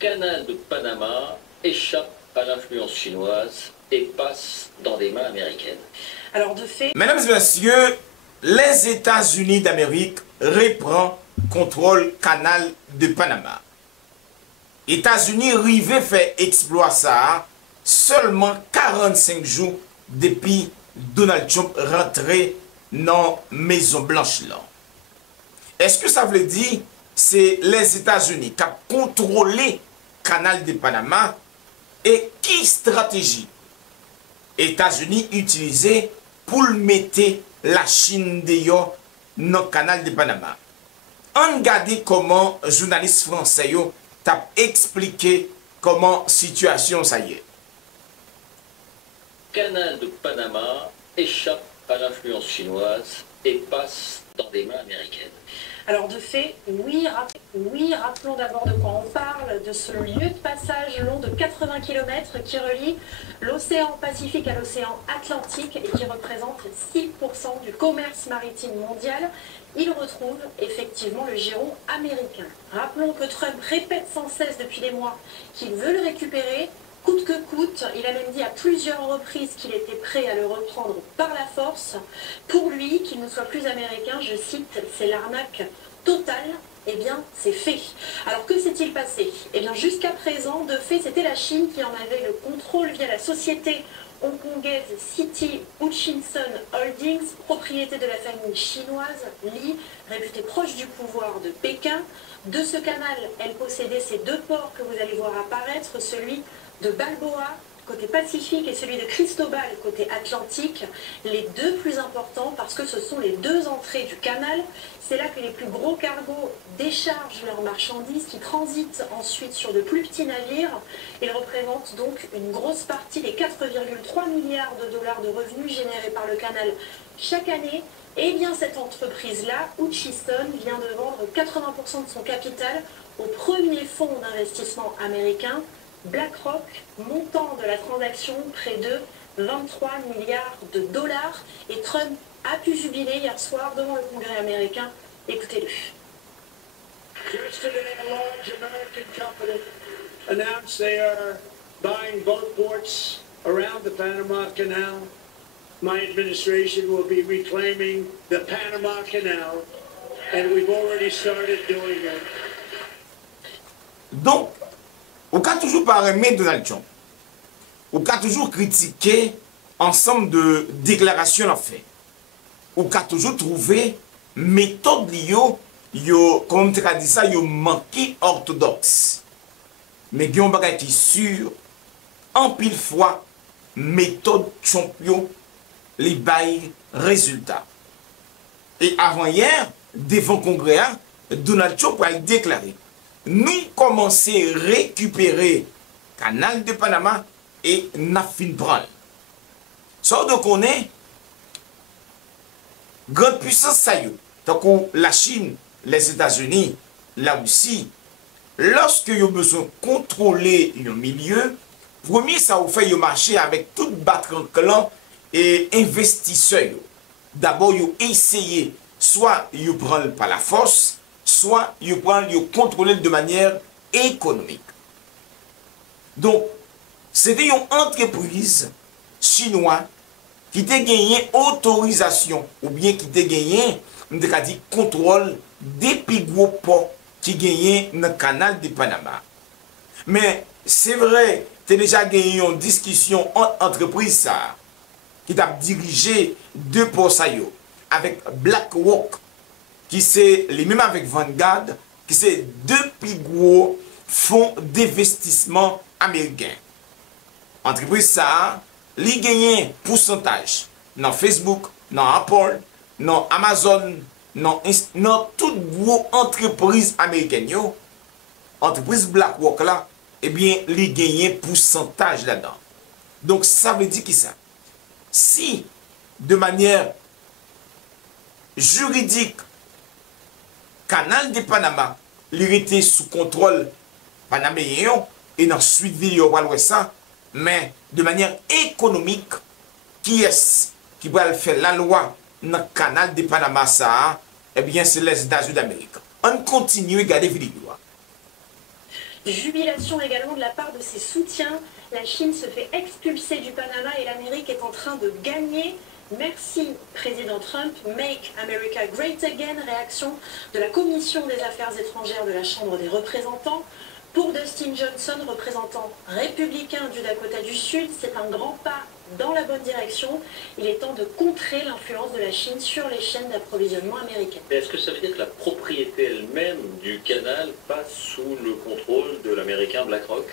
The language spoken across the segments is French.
Canal de Panama échappe à l'influence chinoise et passe dans des mains américaines. Alors de fait... Mesdames et messieurs, les États-Unis d'Amérique reprend contrôle canal de Panama. États-Unis rivé fait exploit ça seulement 45 jours depuis Donald Trump rentré dans Maison Blanche là. Est-ce que ça veut dire c'est les États-Unis qui ont contrôlé canal de Panama et qui stratégie États-Unis utilisé pour mettre la Chine dehors dans le canal de Panama? On regarde comment journaliste français t'a expliqué comment situation ça y est. Canal de Panama échappe à l'influence chinoise et passe dans des mains américaines. Alors de fait, oui, rappelons d'abord de quoi on parle, de ce lieu de passage long de 80 km qui relie l'océan Pacifique à l'océan Atlantique et qui représente 6% du commerce maritime mondial. Il retrouve effectivement le giron américain. Rappelons que Trump répète sans cesse depuis des mois qu'il veut le récupérer, coûte que coûte. Il a même dit à plusieurs reprises qu'il était prêt à le reprendre par la force. Pour lui, qu'il ne soit plus américain, je cite, c'est l'arnaque totale. Eh bien, c'est fait. Alors, que s'est-il passé? Eh bien, jusqu'à présent, de fait, c'était la Chine qui en avait le contrôle via la société hongkongaise City Hutchison Holdings, propriété de la famille chinoise Li, réputée proche du pouvoir de Pékin. De ce canal, elle possédait ces deux ports que vous allez voir apparaître, celui de Balboa, côté Pacifique, et celui de Cristobal, côté Atlantique, les deux plus importants parce que ce sont les deux entrées du canal. C'est là que les plus gros cargos déchargent leurs marchandises qui transitent ensuite sur de plus petits navires. Ils représentent donc une grosse partie des 4,3 milliards de dollars de revenus générés par le canal chaque année. Et bien cette entreprise-là, Hutchison, vient de vendre 80% de son capital au premier fonds d'investissement américain, BlackRock, montant de la transaction près de 23 milliards de dollars. Et Trump a pu jubiler hier soir devant le Congrès américain. Écoutez-le. Yesterday, a large American company announced they are buying both ports around the Panama Canal. My administration will be reclaiming the Panama Canal, and we've already started doing it. Donc, on a toujours pas aimé Donald Trump. On a toujours critiqué ensemble de déclarations à fait. On a toujours trouvé méthode comme tu as dit ça, yo manqué orthodoxe. Mais il y a un bagage qui est sûr, en pile fois, méthode champion, les bails résultats. Et avant hier, devant le Congrès, Donald Trump a déclaré nous commençons à récupérer le canal de Panama et nous fin prendre. Ça donc on est grande puissance ça y est. Donc la Chine, les États-Unis, la Russie, lorsque ils ont besoin de contrôler le milieu, premier ça vous fait marcher avec tout battre clan et investisseurs. D'abord ils essayer soit ils prennent par la force, soit ils contrôlent de manière économique. Donc, c'était une entreprise chinoise qui a gagné autorisation ou bien qui a gagné contrôle des plus gros ports qui gagné dans le canal de Panama. Mais c'est vrai, tu as déjà gagné une discussion entre entreprises qui a dirigé deux ports avec BlackRock, qui c'est les mêmes avec Vanguard, qui c'est deux plus gros fonds d'investissement américains. Entreprise ça, li gagne pourcentage dans Facebook, dans Apple, dans Amazon, dans toute gros entreprise américaine. Entreprise BlackRock là, eh bien, li gagne pourcentage là-dedans. Donc ça veut dire que ça, si de manière juridique, canal de Panama, il était sous contrôle panaméen et dans suite vidéo ça, mais de manière économique, qui est qui va faire la loi dans le canal de Panama ça, eh bien c'est les États-Unis d'Amérique. On continue à regarder vidéo. Jubilation également de la part de ses soutiens. La Chine se fait expulser du Panama et l'Amérique est en train de gagner. Merci, Président Trump. Make America Great Again. Réaction de la Commission des Affaires étrangères de la Chambre des représentants. Pour Dustin Johnson, représentant républicain du Dakota du Sud, c'est un grand pas dans la bonne direction. Il est temps de contrer l'influence de la Chine sur les chaînes d'approvisionnement américaines. Mais est-ce que ça veut dire que la propriété elle-même du canal passe sous le contrôle de l'américain BlackRock?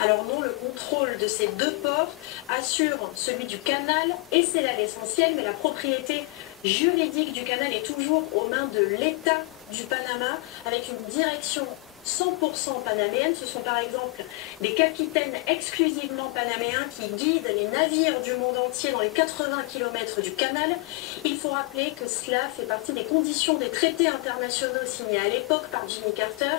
Alors non, le contrôle de ces deux ports assure celui du canal, et c'est là l'essentiel, mais la propriété juridique du canal est toujours aux mains de l'État du Panama, avec une direction 100% panaméenne. Ce sont par exemple des capitaines exclusivement panaméens qui guident les navires du monde entier dans les 80 km du canal. Il faut rappeler que cela fait partie des conditions des traités internationaux signés à l'époque par Jimmy Carter.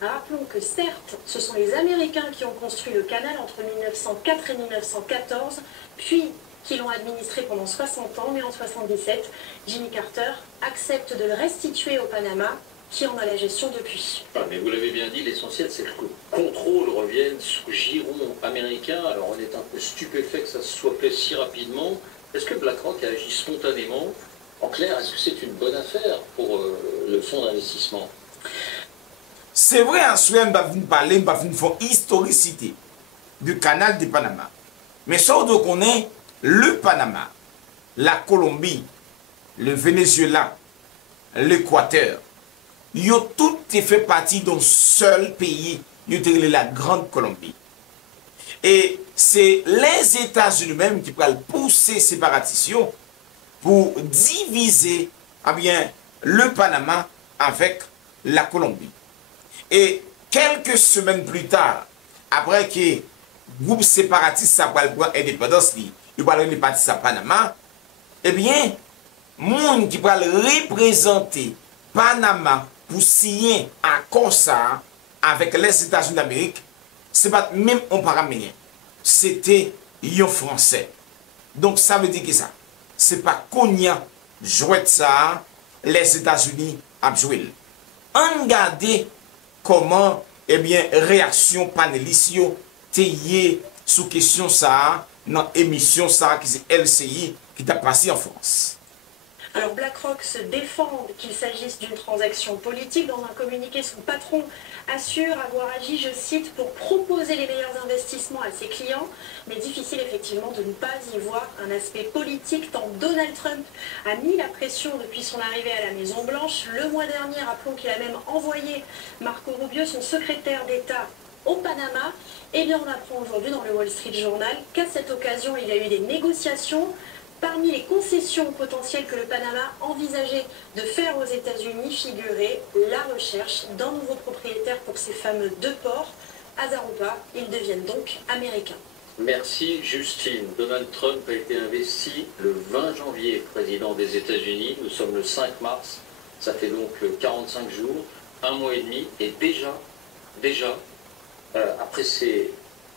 Rappelons que certes, ce sont les Américains qui ont construit le canal entre 1904 et 1914, puis qui l'ont administré pendant 60 ans, mais en 1977, Jimmy Carter accepte de le restituer au Panama, qui en a la gestion depuis. Ah, mais vous l'avez bien dit, l'essentiel c'est que le contrôle revienne sous giron américain. Alors on est un peu stupéfait que ça se soit fait si rapidement. Est-ce que BlackRock a agi spontanément? En clair, est-ce que c'est une bonne affaire pour le fonds d'investissement? C'est vrai, en soi, nous parler de font historicité du canal du Panama. Mais ça, on connaît le Panama, la Colombie, le Venezuela, l'Équateur. Ils ont tout fait partie d'un seul pays, la Grande Colombie. Et c'est les États-Unis même qui peuvent pousser la séparation pour diviser le Panama avec la Colombie. Et quelques semaines plus tard, après que le groupe séparatiste a pris l'indépendance, il va aller partir à Panama, eh bien, monde qui va représenter Panama pour signer un accord ça avec les États-Unis d'Amérique, ce n'est pas même un Panaméen, c'était un Français. Donc ça veut dire que ça, ce n'est pas qu'on y a joué ça, les États-Unis ont joué. On regarde comment, réaction panéliste est sous question ça, dans l'émission ça, qui c'est LCI, qui t'a passé en France. Alors BlackRock se défend qu'il s'agisse d'une transaction politique. Dans un communiqué, son patron assure avoir agi, je cite, pour proposer les meilleurs investissements à ses clients, mais difficile effectivement de ne pas y voir un aspect politique tant Donald Trump a mis la pression depuis son arrivée à la Maison-Blanche. Le mois dernier, rappelons qu'il a même envoyé Marco Rubio, son secrétaire d'État, au Panama. Eh bien, on apprend aujourd'hui dans le Wall Street Journal qu'à cette occasion, il y a eu des négociations. Parmi les concessions potentielles que le Panama envisageait de faire aux États-Unis figurait la recherche d'un nouveau propriétaire pour ces fameux deux ports. Hasard ou pas, ils deviennent donc américains. Merci Justine. Donald Trump a été investi le 20 janvier président des États-Unis. Nous sommes le 5 mars. Ça fait donc 45 jours, un mois et demi. Et déjà, après ces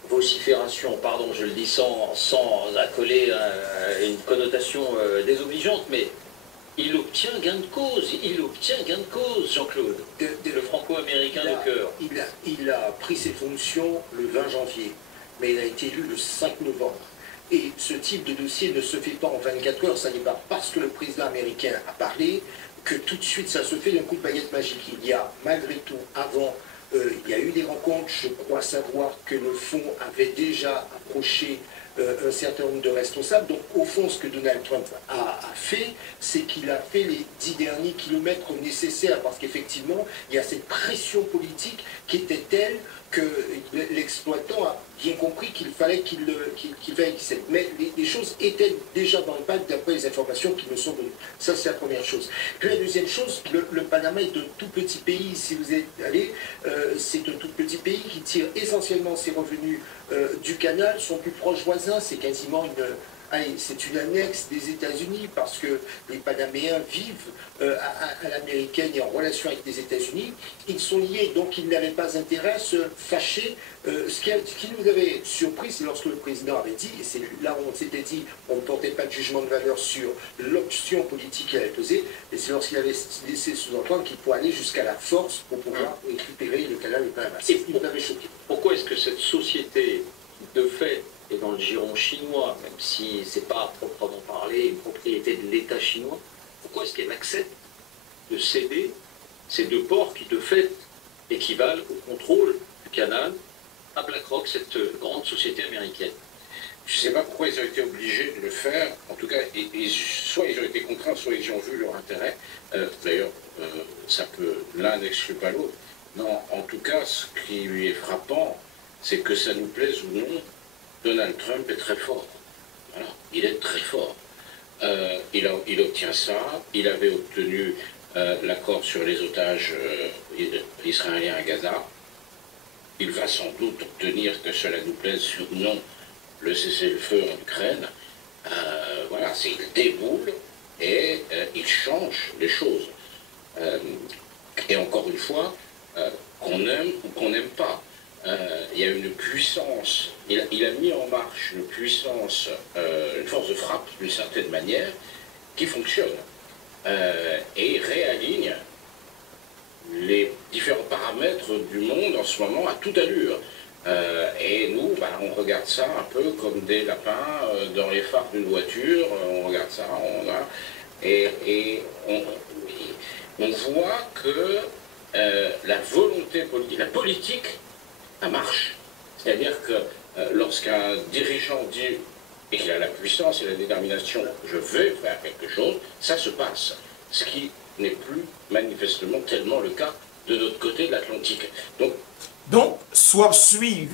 vocifération, pardon, je le dis sans accoler une connotation désobligeante, mais il obtient gain de cause, Jean-Claude, le franco-américain de cœur. Il a pris ses fonctions le 20 janvier, mais il a été élu le 5 novembre. Et ce type de dossier ne se fait pas en 24 heures, ça n'est pas parce que le président américain a parlé que tout de suite ça se fait d'un coup de baguette magique. Il y a malgré tout, avant, il y a eu des rencontres, je crois savoir que le fonds avait déjà approché un certain nombre de responsables. Donc au fond, ce que Donald Trump a fait, c'est qu'il a fait les 10 derniers kilomètres nécessaires, parce qu'effectivement, il y a cette pression politique qui était telle que l'exploitant a bien compris qu'il fallait qu'il veille. Mais les choses étaient déjà dans le bac d'après les informations qui me sont données. Ça, c'est la première chose. Puis la deuxième chose, le Panama est un tout petit pays. Si vous êtes allé, c'est un tout petit pays qui tire essentiellement ses revenus du canal. Son plus proche voisin, c'est quasiment allez, c'est une annexe des États-Unis parce que les Panaméens vivent à l'américaine et en relation avec les États-Unis. Ils sont liés, donc ils n'avaient pas intérêt à se fâcher. Ce qui nous avait surpris, c'est lorsque le président avait dit, et c'est là où on s'était dit, on ne portait pas de jugement de valeur sur l'option politique qu'il avait posée, et c'est lorsqu'il avait laissé sous-entendre qu'il faut aller jusqu'à la force pour pouvoir récupérer le canal de Panama. C'est ce qui nous avait choqué. Pourquoi est-ce que cette société, de fait, est dans le giron chinois, même si ce n'est pas à proprement parler une propriété de l'État chinois, pourquoi est-ce qu'elle accepte de céder ces deux ports qui, de fait, équivalent au contrôle du canal à BlackRock, cette grande société américaine? Je ne sais pas pourquoi ils ont été obligés de le faire. En tout cas, soit ils ont été contraints, soit ils ont vu leur intérêt. D'ailleurs, l'un n'exclut pas l'autre. Non, en tout cas, ce qui lui est frappant, c'est que ça nous plaise ou non, Donald Trump est très fort. Voilà, il est très fort. Il obtient ça. Il avait obtenu l'accord sur les otages israéliens à Gaza. Il va sans doute obtenir, que cela nous plaise ou non, le cessez-le-feu en Ukraine. Voilà, il déboule et il change les choses. Et encore une fois, qu'on aime ou qu'on n'aime pas, il y a une puissance, il a mis en marche une puissance, une force de frappe d'une certaine manière, qui fonctionne et réaligne les différents paramètres du monde en ce moment à toute allure. Et nous, on regarde ça un peu comme des lapins dans les phares d'une voiture, on regarde ça, et on voit que la volonté politique, la politique, ça marche. C'est-à-dire que lorsqu'un dirigeant dit, et qu'il a la puissance et la détermination, je vais faire quelque chose, ça se passe. Ce qui n'est plus manifestement tellement le cas de notre côté de l'Atlantique. Donc, soit suivre,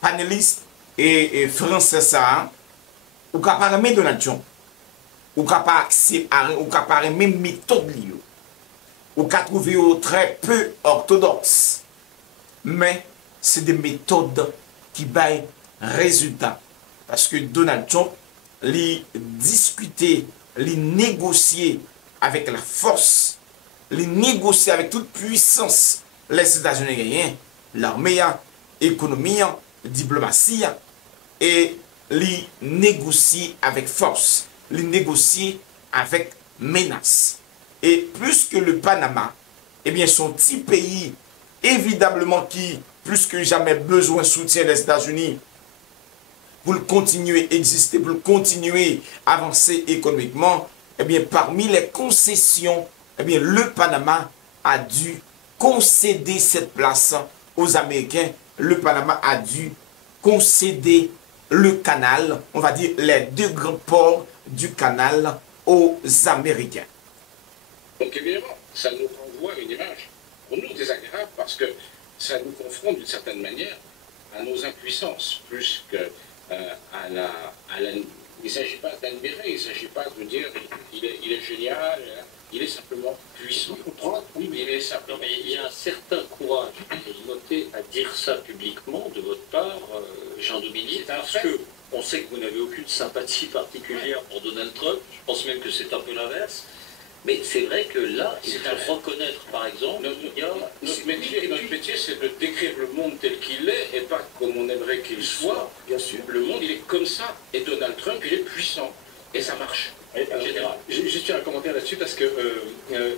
panélistes et français ça, ou qu'à parler de Donald Trump, ou qu'à parler même méthode liée, ou qu'à trouver très peu orthodoxe. Mais c'est des méthodes qui baillent résultat. Parce que Donald Trump, les discuter, les négocier avec la force, les négocier avec toute puissance, les États-Unis gagnent, l'armée, l'économie, la diplomatie, et les négocier avec force, les négocier avec menace. Et plus que le Panama, eh bien son petit pays, évidemment qui, plus que jamais, besoin de soutien des États-Unis, pour le continuer à exister, pour le continuer à avancer économiquement, eh bien parmi les concessions, eh bien le Panama a dû concéder cette place aux Américains. Le Panama a dû concéder le canal, on va dire les deux grands ports du canal aux Américains. Donc évidemment, ça nous renvoie à une image pour nous désagréable parce que ça nous confronte d'une certaine manière à nos impuissances plus que il ne s'agit pas d'admirer, il ne s'agit pas de dire il est génial, il est simplement puissant. Oui, mais il y a un certain courage, je noter, à dire ça publiquement de votre part, Jean-Dominique, parce qu'on sait que vous n'avez aucune sympathie particulière pour Donald Trump, je pense même que c'est un peu l'inverse. Mais c'est vrai que là, il faut reconnaître, par exemple, notre métier, c'est de décrire le monde tel qu'il est et pas comme on aimerait qu'il soit. Bien sûr. Le monde, il est comme ça. Et Donald Trump, il est puissant. Et ça marche. En général. Juste un commentaire là-dessus parce que,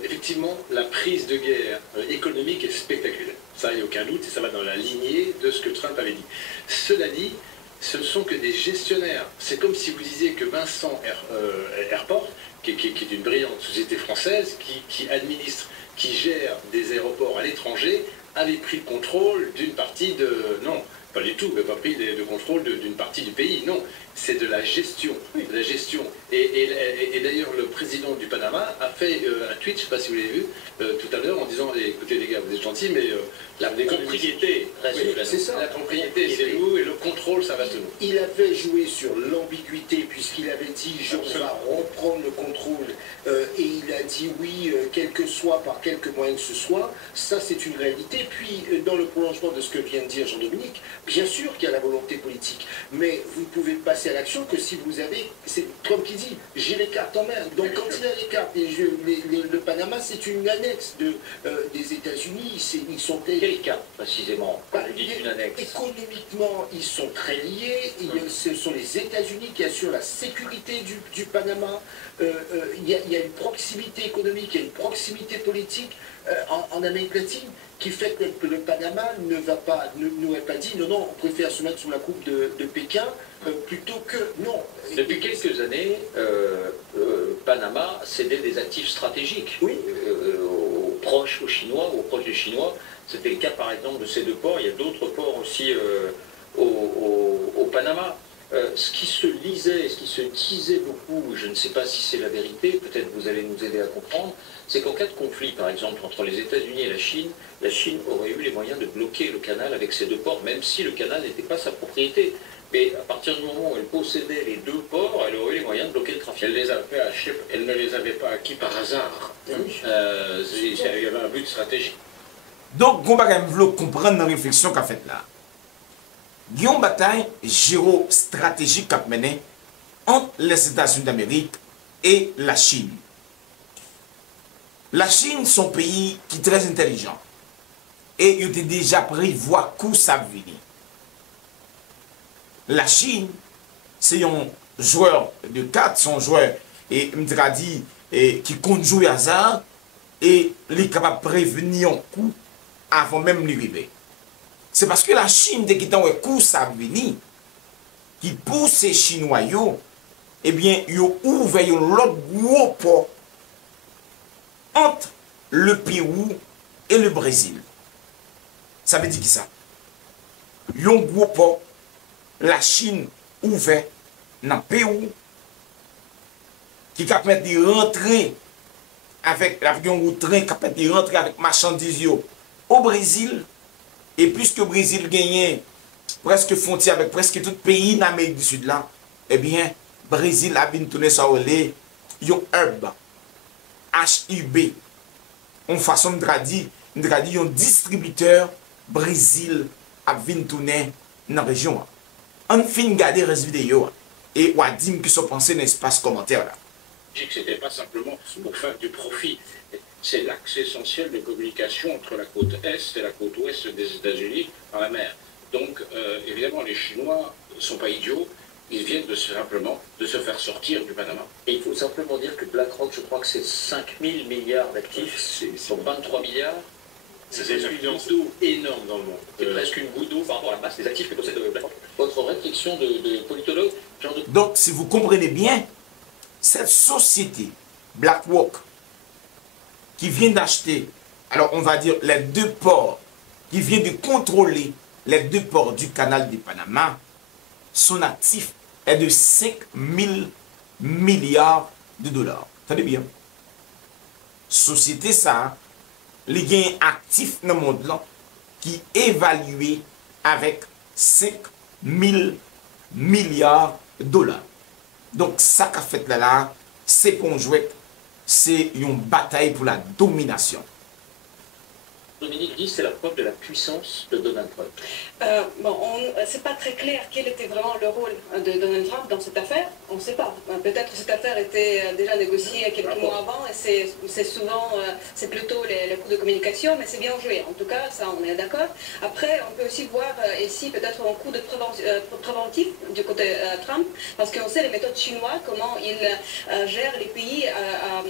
effectivement, la prise de guerre économique est spectaculaire. Ça, il n'y a aucun doute, et ça va dans la lignée de ce que Trump avait dit. Cela dit, ce ne sont que des gestionnaires. C'est comme si vous disiez que Vincent Airport, qui est une brillante société française, qui administre, qui gère des aéroports à l'étranger, avait pris le contrôle d'une partie de... Non, pas du tout, mais pas pris de contrôle d'une partie du pays. Non, c'est de la gestion. De la gestion. Et d'ailleurs, le président du Panama a fait un tweet, je ne sais pas si vous l'avez vu, tout à l'heure, en disant, écoutez les gars, vous êtes gentils, mais la propriété reste c'est ça. La propriété, c'est nous, et le contrôle, ça reste nous. Il avait joué sur l'ambiguïté, puisqu'il avait dit « je vais reprendre le contrôle et il a dit « oui, quel que soit, par quelque moyen que ce soit », ça c'est une réalité. Puis, dans le prolongement de ce que vient de dire Jean-Dominique, bien sûr qu'il y a la volonté politique, mais vous ne pouvez passer à l'action que si vous avez, c'est Trump qui dit « j'ai les cartes en main ». Donc quand il a les cartes, le Panama c'est une annexe des États-Unis, ils sont... Quel cas, précisément? Vous dites une annexe. Économiquement, ils sont très liés. Ce sont les États-Unis qui assurent la sécurité du Panama. Il y a une proximité économique, il y a une proximité politique en Amérique latine qui fait que le Panama n'aurait pas dit non, on préfère se mettre sous la coupe de Pékin plutôt que non. Depuis quelques années, Panama cédait des actifs stratégiques aux proches des Chinois. C'était le cas par exemple de ces deux ports. Il y a d'autres ports aussi au Panama. Ce qui se lisait, ce qui se disait beaucoup, je ne sais pas si c'est la vérité, peut-être vous allez nous aider à comprendre, c'est qu'en cas de conflit, par exemple, entre les États-Unis et la Chine aurait eu les moyens de bloquer le canal avec ces deux ports, même si le canal n'était pas sa propriété. Mais à partir du moment où elle possédait les deux ports, elle aurait eu les moyens de bloquer le trafic. Elle ne les avait pas acquis par hasard. Il y avait un but stratégique. Donc, on va comprendre la réflexion qu'a faite là. Il y a une bataille géostratégique qu'a menée entre les États-Unis d'Amérique et la Chine. La Chine, son pays qui est très intelligent. Et il était déjà prévoir où ça venir. La Chine, c'est un joueur de cartes, son joueur, et dit, qui compte jouer hasard, et il est capable de prévenir un coup avant même l'arrivée. C'est parce que la Chine, dès qu'il y a un coup ça venir, qui pousse ces Chinois, eh bien, ils ont ouvert l'autre gros port entre le Pérou et le Brésil. Ça veut dire qui ça? Il y a un gros port, la Chine ouvert dans le Pérou, qui permet de rentrer avec l'avion train, qui permet de rentrer avec marchandises au Brésil. Et puisque le Brésil gagnait presque frontière avec presque tout pays d'Amérique du Sud là, eh bien, Brésil a bien tourné ça au lait, un hub, HUB, en façon de traduire, un distributeur Brésil a bien tourné dans la région. On finit de regarder les vidéos et on a dit que ce pensée dans l'espace commentaire là. Ce n'était pas simplement pour faire du profit. C'est l'axe essentiel de communication entre la côte Est et la côte Ouest des États-Unis par la mer. Donc, évidemment, les Chinois ne sont pas idiots. Ils viennent simplement de se faire sortir du Panama. Et il faut simplement dire que BlackRock, je crois que c'est 5 000 milliards d'actifs, sur 23 milliards. C'est une influence d'eau énorme dans le monde. C'est presque une goutte d'eau par rapport à la masse des actifs que possède BlackRock. Votre réflexion de politologue, Donc, si vous comprenez bien, cette société, BlackRock, qui vient d'acheter, alors on va dire les deux ports, qui vient de contrôler les deux ports du canal du Panama, son actif est de 5 000 milliards de dollars. Tenez bien. Société ça, les gains actifs dans le monde là, qui est évalué avec 5 000 milliards de dollars. Donc ça qu'a fait là, c'est pour jouer. C'est une bataille pour la domination. Dominique dit que c'est la preuve de la puissance de Donald Trump. C'est pas très clair quel était vraiment le rôle de Donald Trump dans cette affaire. On ne sait pas. Peut-être que cette affaire était déjà négociée quelques mois avant et c'est souvent, c'est plutôt les coups de communication, mais c'est bien joué. En tout cas, ça, on est d'accord. Après, on peut aussi voir ici peut-être un coup de préventif du côté Trump, parce qu'on sait les méthodes chinoises, comment ils gèrent les pays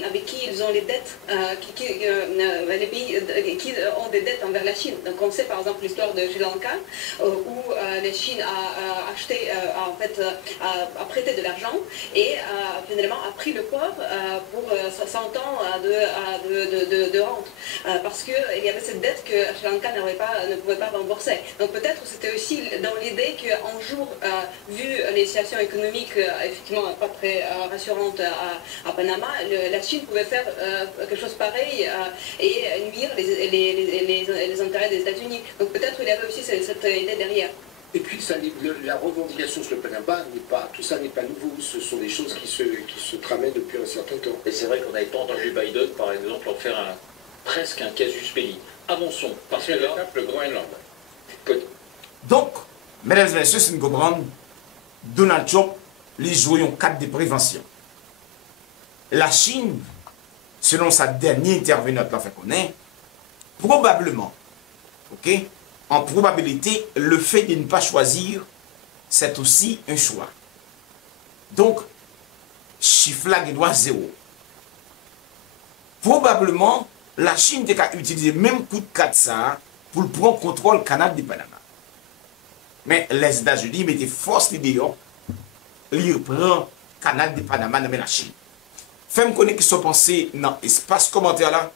avec qui ils ont les dettes, les pays qui ont des dettes envers la Chine. Donc on sait par exemple l'histoire de Sri Lanka où la Chine a acheté, a prêté de l'argent et finalement a pris le port pour 100 ans de rente parce qu'il y avait cette dette que Sri Lanka ne pouvait pas rembourser. Donc peut-être c'était aussi dans l'idée qu'un jour, vu les situations économiques effectivement pas très rassurantes à Panama, la Chine pouvait faire quelque chose pareil et nuire les les intérêts des États-Unis. Donc peut-être il y avait aussi cette idée derrière. Et puis la revendication sur le Panama, tout ça n'est pas nouveau. Ce sont des choses qui se tramaient depuis un certain temps. Et c'est vrai qu'on n'avait pas entendu Biden, par exemple, en faire presque un casus belli. Avançons, parce que là, le Groenland. Donc, mesdames et messieurs, c'est une grande. Donald Trump, les joue un cadre de prévention. La Chine, selon sa dernière intervenante, l'a fait connaître, probablement, ok, en probabilité, le fait de ne pas choisir, c'est aussi un choix. Donc, chiffre là, il doit 0. Probablement, la Chine a utilisé le même coup de 4 ça pour prendre contrôle du canal du Panama. Mais les États-Unis mettaient force l'idée, ils reprennent le canal du Panama dans la Chine. Faites-moi connaître qui sont pensés dans l'espace commentaire là.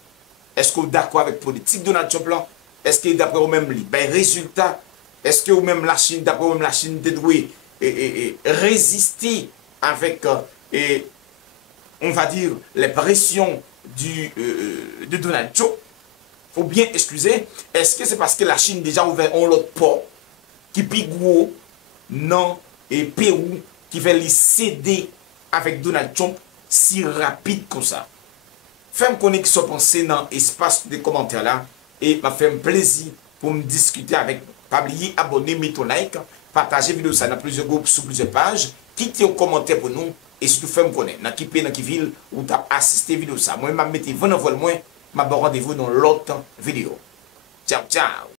Est-ce que vous êtes d'accord avec la politique de Donald Trump là? Est-ce que d'après vous-même, les résultats, est-ce que vous-même la Chine, d'après vous-même la Chine, doit résister avec, on va dire, les pressions de Donald Trump? Il faut bien excuser. Est-ce que c'est parce que la Chine déjà ouvert un autre port qui est gros, non, et Pérou, qui va les céder avec Donald Trump si rapide comme ça? Faites-moi connaître qui sont pensés dans l'espace de commentaires là. Et m'a fait un plaisir pour me discuter avec vous. Pas oublier, abonner, mettre un like, partager la vidéo ça dans plusieurs groupes, sur plusieurs pages. Quittez un commentaire pour nous et surtout faites-moi connaître dans qui pays, dans qui ville où tu as assisté à la vidéo ça. Moi, je vais mettre 20 fois le moins, je vais rendez-vous dans l'autre vidéo. Ciao, ciao!